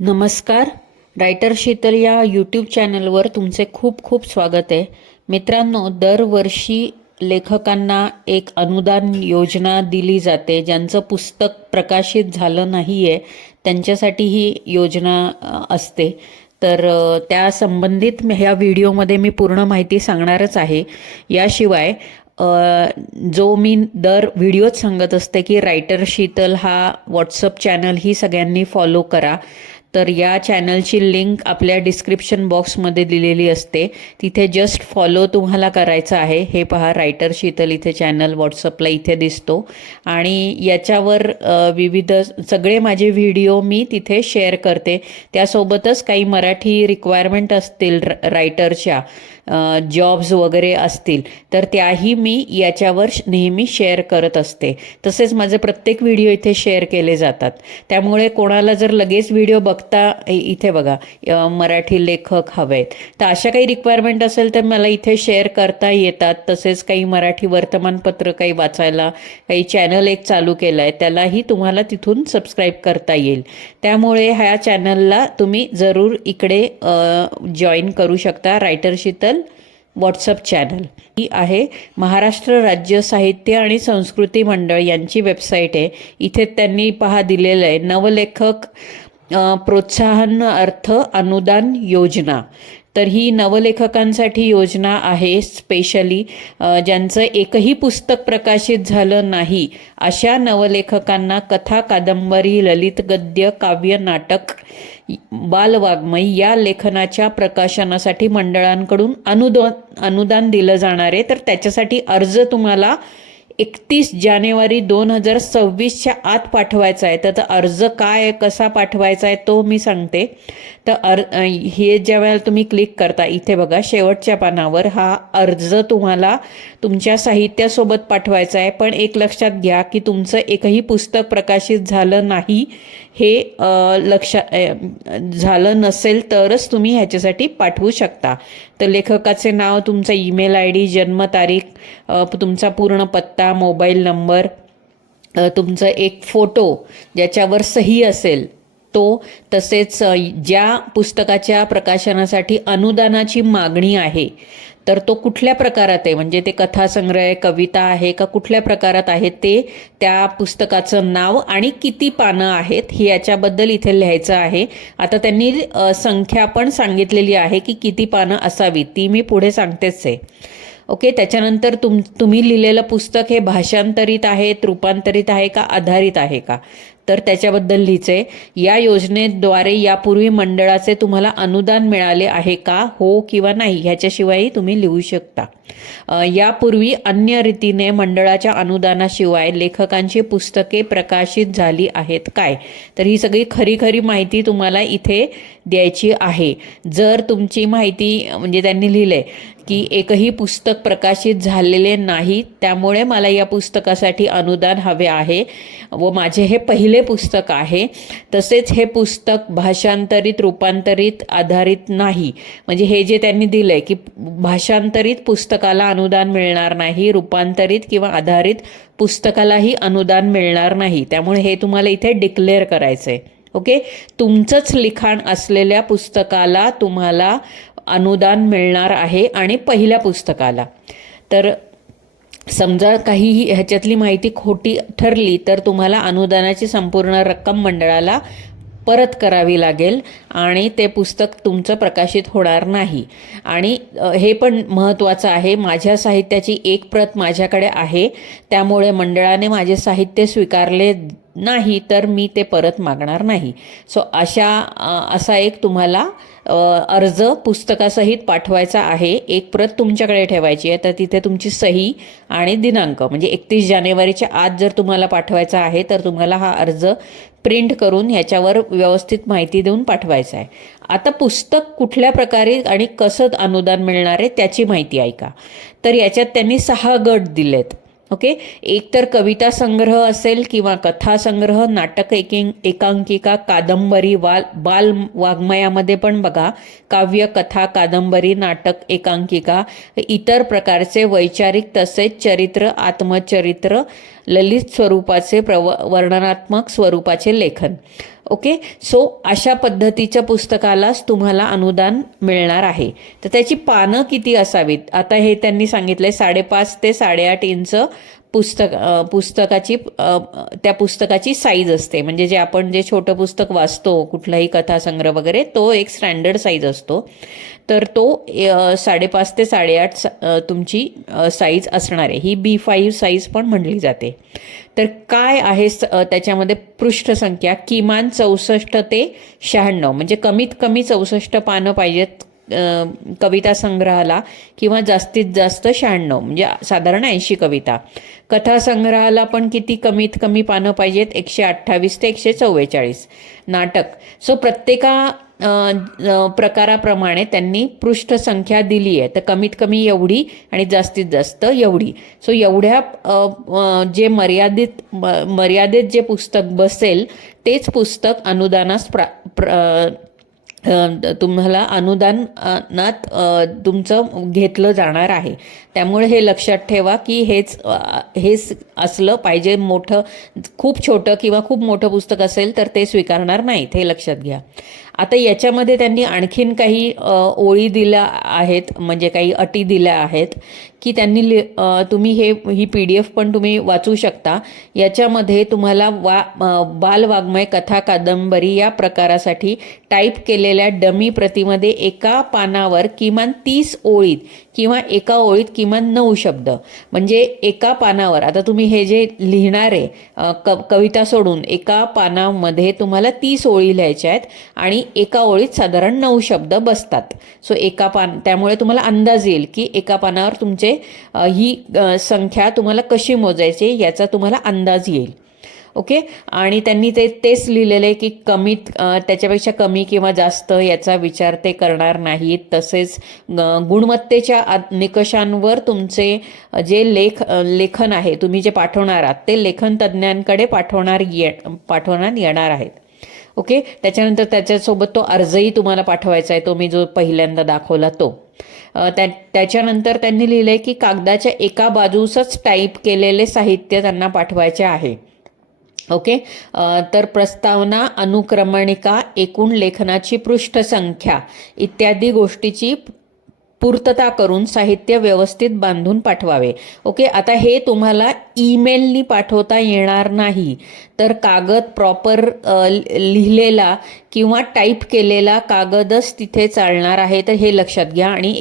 नमस्कार. रायटर शीतल या यूट्यूब चॅनलवर तुमचे खूप खूप स्वागत आहे. मित्रांनो, दरवर्षी लेखकांना एक अनुदान योजना दिली जाते. ज्यांचं पुस्तक प्रकाशित झालं नाही आहे त्यांच्यासाठी ही योजना असते. तर त्या संबंधित ह्या व्हिडिओमध्ये मी पूर्ण माहिती सांगणारच आहे. याशिवाय जो मी दर व्हिडिओत सांगत असते की रायटर शीतल हा व्हॉट्सअप चॅनल ही सगळ्यांनी फॉलो करा. तर या चॅनलची लिंक आपल्या डिस्क्रिप्शन बॉक्समध्ये दिलेली असते. तिथे जस्ट फॉलो तुम्हाला करायचं आहे. हे पहा, रायटर शीतल इथे चॅनल व्हॉट्सअपला इथे दिसतो आणि याच्यावर विविध सगळे माझे व्हिडिओ मी तिथे शेअर करते. त्यासोबतच काही मराठी रिक्वायरमेंट असतील रायटरच्या, जॉब्स वगैरे असतील तर त्याही मी याच्यावर नेहमी शेअर करत असते. तसेच माझे प्रत्येक व्हिडिओ इथे शेअर केले जातात. त्यामुळे कोणाला जर लगेच व्हिडिओ बघता इथे बघा मराठी लेखक हवेत तर अशा काही रिक्वायरमेंट असेल तर मला इथे शेअर करता येतात. तसेच काही मराठी वर्तमानपत्र काही वाचायला काही चॅनल एक चालू केलं आहे त्यालाही तुम्हाला तिथून सबस्क्राईब करता येईल. त्यामुळे ह्या चॅनलला तुम्ही जरूर इकडे जॉईन करू शकता. रायटर शीतल व्हॉट्सअप चॅनल ही आहे. महाराष्ट्र राज्य साहित्य आणि संस्कृती मंडळ यांची वेबसाईट आहे. इथे त्यांनी पहा दिलेलं आहे नवलेखक प्रोत्साहन अर्थ अनुदान योजना. तर ही नवलेखकांसाठी योजना आहे. स्पेशली ज्यांचं एकही पुस्तक प्रकाशित झालं नाही अशा नवलेखकांना कथा, कादंबरी, ललित गद्य, काव्य, नाटक, बालवाङ्मय या लेखनाच्या प्रकाशनासाठी मंडळांकडून अनुदान दिलं जाणार आहे. तर त्याच्यासाठी अर्ज तुम्हाला 31 जानेवारी 2026च्या आत पाठवायचा आहे. तर अर्ज काय कसा पाठवायचा आहे तो मी सांगते. तर हे ज्या वेळेला तुम्ही क्लिक करता इथे बघा शेवटच्या पानावर हा अर्ज तुम्हाला तुमच्या साहित्यासोबत पाठवायचा आहे. पण एक लक्षात घ्या की तुमचं एकही पुस्तक प्रकाशित झालं नाही हे झालं नसेल तरच तुम्ही ह्याच्यासाठी पाठवू शकता. तर लेखकाचे नाव, तुमचा ईमेल ID, जन्मतारीख, तुमचा पूर्ण पत्ता, मोबाईल नंबर, तुमचं एक फोटो ज्याच्यावर सही असेल तो, तसेच ज्या पुस्तकाच्या प्रकाशनासाठी अनुदानाची मागणी आहे तर तो कुठल्या प्रकारात आहे, म्हणजे ते कथासंग्रह आहे, कविता आहे का कुठल्या प्रकारात आहे, ते त्या पुस्तकाचं नाव आणि किती पानं आहेत हे याच्याबद्दल इथे लिहायचं आहे. आता त्यांनी संख्या पण सांगितलेली आहे की किती पानं असावी, ती मी पुढे सांगतेच आहे. ओके. त्याच्यानंतर तुम्ही लिहिलेलं पुस्तक हे भाषांतरित आहे, रूपांतरित आहे का, आधारित आहे का, तर त्याच्याबद्दल लिहायचे. या योजनेद्वारे यापूर्वी मंडळाचे तुम्हाला अनुदान मिळाले आहे का, हो किंवा नाही, ह्याच्याशिवायही तुम्ही लिहू शकता. यापूर्वी अन्य रीतीने मंडळाच्या अनुदानाशिवाय लेखकांची पुस्तके प्रकाशित झाली आहेत काय, तर ही सगळी खरी माहिती तुम्हाला इथे द्यायची आहे. जर तुमची माहिती म्हणजे त्यांनी लिहिलंय की एकही पुस्तक प्रकाशित झालेले नाही त्यामुळे मला या पुस्तकासाठी अनुदान हवे आहे व माझे हे पहिले पुस्तक आहे, तसेच हे पुस्तक भाषांतरित, रूपांतरित, आधारित नाही, म्हणजे हे जे त्यांनी दिलंय की भाषांतरित पुस्तकाला अनुदान मिळणार नाही, रूपांतरित किंवा आधारित पुस्तकालाही अनुदान मिळणार नाही. त्यामुळे हे तुम्हाला इथे डिक्लेअर करायचं आहे. ओके. तुमचंच लिखाण असलेल्या पुस्तकाला तुम्हाला अनुदान मिळणार आहे आणि पहिल्या पुस्तकाला. तर समजा काही ह्याच्यातली माहिती खोटी ठरली तर तुम्हाला अनुदानाची संपूर्ण रक्कम मंडळाला परत करावी लागेल आणि ते पुस्तक तुमचं प्रकाशित होणार नाही. आणि हे पण महत्त्वाचं आहे, माझ्या साहित्याची एक प्रत माझ्याकडे आहे त्यामुळे मंडळाने माझे साहित्य स्वीकारले नाही तर मी ते परत मागणार नाही. सो असा एक तुम्हाला अर्ज पुस्तकासहित पाठवायचा आहे. एक प्रत तुमच्याकडे ठेवायची आहे, तर तिथे तुमची सही आणि दिनांक म्हणजे 31 जानेवारीच्या आत जर तुम्हाला पाठवायचा आहे तर तुम्हाला हा अर्ज प्रिंट करून ह्याच्यावर व्यवस्थित माहिती देऊन पाठवायचं आहे. आता पुस्तक कुठल्या प्रकारे आणि कसं अनुदान मिळणार आहे त्याची माहिती ऐका. तर याच्यात त्यांनी 6 गट दिलेत. ओके. एक तर कविता संग्रह असेल किंवा कथा संग्रह, नाटक, एकांकिका, कादंबरी, बाल वाङ्मयामध्ये पण बघा काव्य, कथा, कादंबरी, नाटक, एकांकिका, इतर प्रकारचे वैचारिक तसेच चरित्र, आत्मचरित्र, ललित स्वरूपाचे वर्णनात्मक स्वरूपाचे लेखन. ओके, सो अशा पद्धतीच्या पुस्तकालाच तुम्हाला अनुदान मिळणार आहे. तर त्याची पानं किती असावीत, आता हे त्यांनी सांगितलंय 5.5 ते 8.5 इंच पुस्तकाची त्या पुस्तकाची साईज असते. म्हणजे जे छोटं पुस्तक वाचतो कुठलाही कथासंग्रह वगैरे, तो एक स्टँडर्ड साईज असतो. तर तो 5.5 ते 8.5 तुमची साईज असणार आहे. ही B5 साईज पण म्हणली जाते. तर काय आहे त्याच्यामध्ये पृष्ठसंख्या किमान 64 ते 96, म्हणजे कमीत कमी 64 पानं पाहिजेत कविता संग्रहाला, किंवा जास्तीत जास्त 96, म्हणजे साधारण 80 कविता. कथासंग्रहाला पण किती कमीत कमी पानं पाहिजेत, 128 ते 144. नाटक, सो प्रत्येका प्रकाराप्रमाणे त्यांनी पृष्ठसंख्या दिली आहे. तर कमीत कमी एवढी आणि जास्तीत जास्त एवढी. सो एवढ्या जे मर्यादित जे पुस्तक बसेल तेच पुस्तक अनुदानास तुम्हाला अनुदानात तुमचं घेतलं जाणार आहे. त्यामुळे हे लक्षात ठेवा की हेच असलं पाहिजे. खूप छोटं किंवा खूप मोठं पुस्तक असेल तर ते स्वीकारणार नाहीत, हे लक्षात घ्या. आता याच्यामध्ये त्यांनी आणखीन काही ओळी दिल्या आहेत, म्हणजे काही अटी दिल्या आहेत की त्यांनी तुम्ही ही PDF पण तुम्ही वाचू शकता. याच्यामध्ये तुम्हाला बालवाङ्मय, कथा, कादंबरी या प्रकारासाठी टाईप केलेल्या डमी प्रतीमध्ये एका पानावर किमान 30 ओळीत किंवा एका ओळीत किमान 9 शब्द, म्हणजे एका पानावर, आता तुम्ही हे जे लिहिणार आहे कविता सोडून एका पानामध्ये तुम्हाला 30 ओळी लिहायच्या आहेत आणि एका ओळीत साधारण 9 शब्द बसतात. सो त्यामुळे तुम्हाला अंदाज येईल की एका पानावर तुमचे ही संख्या तुम्हाला कशी मोजायची याचा तुम्हाला अंदाज येईल. ओके, आणि त्यांनी तेच लिहिलेलं आहे की त्याच्यापेक्षा कमी किंवा जास्त याचा विचार ते करणार नाहीत. तसेच गुणवत्तेच्या निकषांवर तुमचे जे लेखन आहे तुम्ही जे पाठवणार आहात ते लेखन तज्ज्ञांकडे पाठवण्यात येणार आहेत. ओके, त्याच्यानंतर त्याच्यासोबत तो अर्जही तुम्हाला पाठवायचा आहे, तो मी जो पहिल्यांदा दाखवला तो. त्याच्यानंतर त्यांनी लिहिलंय की कागदाच्या एका बाजूसच टाईप केलेले साहित्य त्यांना पाठवायचे आहे. ओके, तर प्रस्तावना, अनुक्रमणिका, एकूण लेखनाची पृष्ठसंख्या इत्यादी गोष्टीची पूर्तता करून साहित्य व्यवस्थित बांधून पाठवावे. ओके, आता हे तुम्हाला ईमेलनी पाठवता येणार नाही, तर कागद प्रॉपर लिहिलेला किंवा टाईप केलेला कागदच तिथे चालणार आहे. तर हे लक्षात घ्या. आणि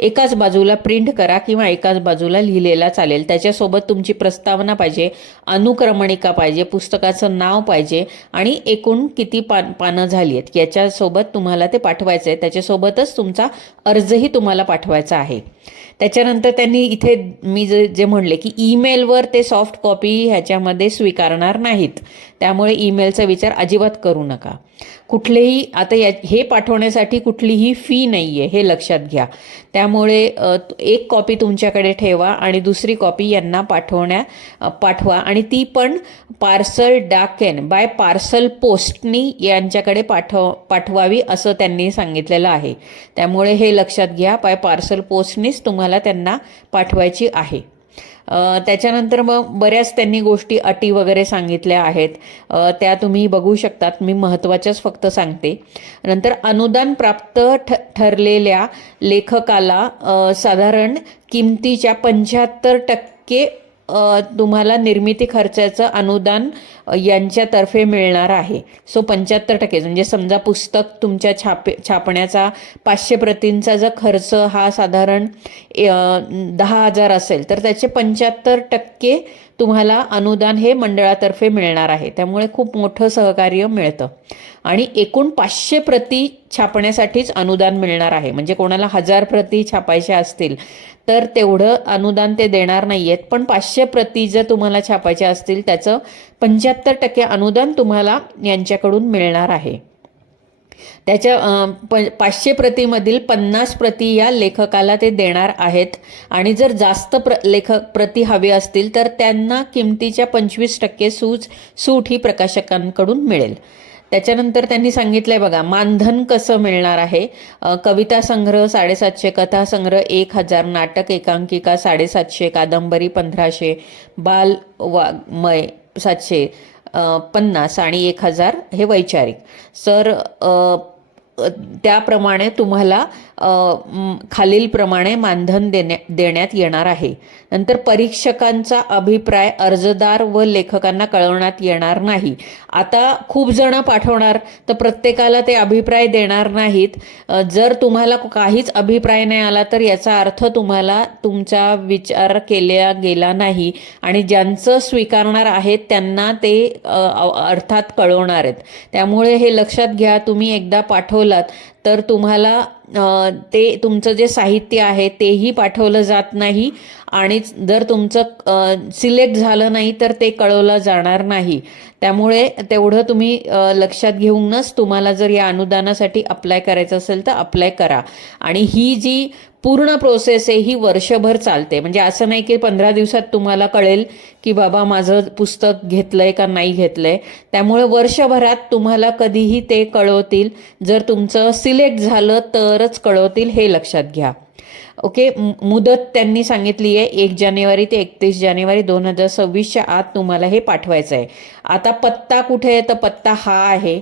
एकाच बाजूला प्रिंट करा किंवा एकाच बाजूला लिहिलेला चालेल. त्याच्यासोबत तुमची प्रस्तावना पाहिजे, अनुक्रमणिका पाहिजे, पुस्तकाचं नाव पाहिजे आणि एकूण किती पानं झाली आहेत याच्यासोबत तुम्हाला ते पाठवायचं आहे. त्याच्यासोबतच तुमचा अर्जही तुम्हाला पाठवायचा आहे. त्याच्यानंतर त्यांनी इथे मी जे म्हणले की ईमेलवर ते सॉफ्ट कॉपी ह्याच्यामध्ये स्वीकारणार नाहीत. त्यामुळे ईमेलचा विचार अजिबात करू नका. कुठलेही आता हे पाठवण्यासाठी कुठलीही फी नाही आहे, हे लक्षात घ्या. त्यामुळे एक कॉपी तुमच्याकडे ठेवा आणि दुसरी कॉपी यांना पाठवा आणि ती पण पार्सल डाकेन बाय पार्सल पोस्टनी यांच्याकडे पाठवावी असं त्यांनी सांगितलेलं आहे. त्यामुळे हे लक्षात घ्या, बाय पार्सल पोस्टनीच तुम्हाला त्यांना पाठवायची आहे. त्याच्यानंतर मग बऱ्याच त्यांनी गोष्टी अटी वगैरे सांगितल्या आहेत, त्या तुम्ही बघू शकतात. मी महत्त्वाच्याच फक्त सांगते. नंतर अनुदान प्राप्त ठरलेल्या लेखकाला साधारण किमतीच्या 75% तुम्हाला निर्मिती खर्चाचं अनुदान यांच्यातर्फे मिळणार आहे. सो 75% म्हणजे समजा पुस्तक तुमच्या छापण्याचा 500 प्रतींचा जर खर्च हा साधारण 10,000 असेल तर त्याचे 75% तुम्हाला अनुदान हे मंडळातर्फे मिळणार आहे. त्यामुळे खूप मोठं सहकार्य मिळतं. आणि एकूण 500 प्रती छापण्यासाठीच अनुदान मिळणार आहे. म्हणजे कोणाला 1000 प्रती छापायच्या असतील तर तेवढं अनुदान ते देणार नाही आहेत. पण 500 प्रती जर तुम्हाला छापायच्या असतील त्याचं 75% अनुदान तुम्हाला यांच्याकडून मिळणार आहे. त्याच्या 500 प्रतीमधील 50 प्रती या लेखकाला ते देणार आहेत. आणि जर जास्त प्रती हवे असतील तर त्यांना किमतीच्या 25% सूट ही प्रकाशकांकडून मिळेल. त्याच्यानंतर त्यांनी सांगितलंय बघा, मानधन कसं मिळणार आहे. कविता संग्रह 750, कथा संग्रह 1000, नाटक एकांकिका 750, कादंबरी 1500, बाल वाङ्मय 750 आणि 1000 हे वैचारिक. सर त्याप्रमाणे तुम्हाला खालीलप्रमाणे मानधन देण्यात येणार आहे. नंतर परीक्षकांचा अभिप्राय अर्जदार व लेखकांना कळवण्यात येणार नाही. आता खूप जण पाठवणार तर प्रत्येकाला ते अभिप्राय देणार नाहीत. जर तुम्हाला काहीच अभिप्राय नाही आला तर याचा अर्थ तुम्हाला तुमचा विचार केला गेला नाही आणि ज्यांचं स्वीकारणार आहेत त्यांना ते अर्थात कळवणार आहेत. त्यामुळे हे लक्षात घ्या, तुम्ही एकदा पाठवलात तर तुम्हाला ते तुमचं जे साहित्य आहे तेही पाठवलं जात नाही आणि जर तुमचं सिलेक्ट झालं नाही तर ते कळवलं जाणार नाही. त्यामुळे तेवढं तुम्ही लक्षात घेऊनच तुम्हाला जर या अनुदानासाठी अप्लाय करायचं असेल तर अप्लाय करा. आणि ही जी पूर्ण प्रोसेस आहे ही वर्षभर चालते. म्हणजे असं नाही की 15 दिवसात तुम्हाला कळेल की बाबा माझं पुस्तक घेतलंय का नाही घेतलंय. त्यामुळे वर्षभरात तुम्हाला कधीही ते कळवतील. जर तुमचं सिलेक्ट झालं तरच कळवतील, हे लक्षात घ्या. ओके. मुदत त्यांनी सांगितली आहे 1 जानेवारी ते 31 जानेवारी 2026च्या आत तुम्हाला हे पाठवायचं आहे. आता पत्ता कुठे आहे तर पत्ता हा आहे.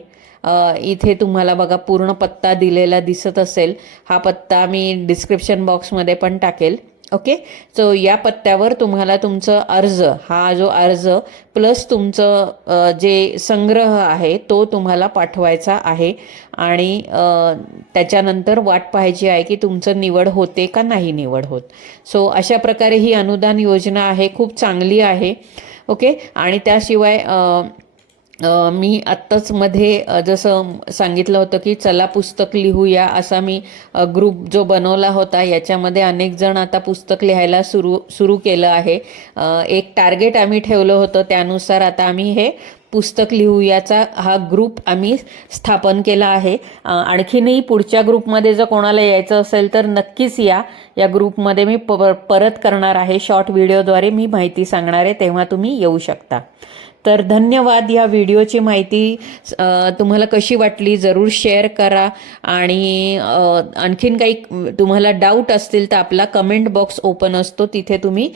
इथे तुम्हाला बघा पूर्ण पत्ता दिलेला दिसत असेल. हा पत्ता मी डिस्क्रिप्शन बॉक्समध्ये पण टाकेल. ओके. सो या पत्त्यावर तुम्हाला तुमचं अर्ज, हा जो अर्ज प्लस तुमचं जे संग्रह आहे तो तुम्हाला पाठवायचा आहे. आणि त्याच्यानंतर वाट पाहायची आहे की तुमचं निवड होते का नाही निवड होत. सो अशा प्रकारे ही अनुदान योजना आहे, खूप चांगली आहे. ओके. आणि त्याशिवाय मी आत्ताच मध्ये जसं सांगितलं होतं की चला पुस्तक लिहूया असा मी ग्रुप जो बनवला होता, याच्यामध्ये अनेक जण आता पुस्तक लिहायला सुरू केलं आहे. एक टार्गेट आम्ही ठेवलं होतं, त्यानुसार आता आम्ही हे पुस्तक लिहूयाचा हा ग्रुप आम्ही स्थापन केला आहे. आणखीनही पुढच्या ग्रुपमध्ये जर कोणाला यायचं असेल तर नक्कीच या. या ग्रुपमध्ये मी परत करणार आहे, शॉर्ट व्हिडिओद्वारे मी माहिती सांगणार आहे, तेव्हा तुम्ही येऊ शकता. तर धन्यवाद. या व्हिडिओची माहिती तुम्हाला कशी वाटली जरूर शेअर करा. आणि आणखीन काही तुम्हाला डाऊट असतील तर आपला कमेंट बॉक्स ओपन असतो, तिथे तुम्ही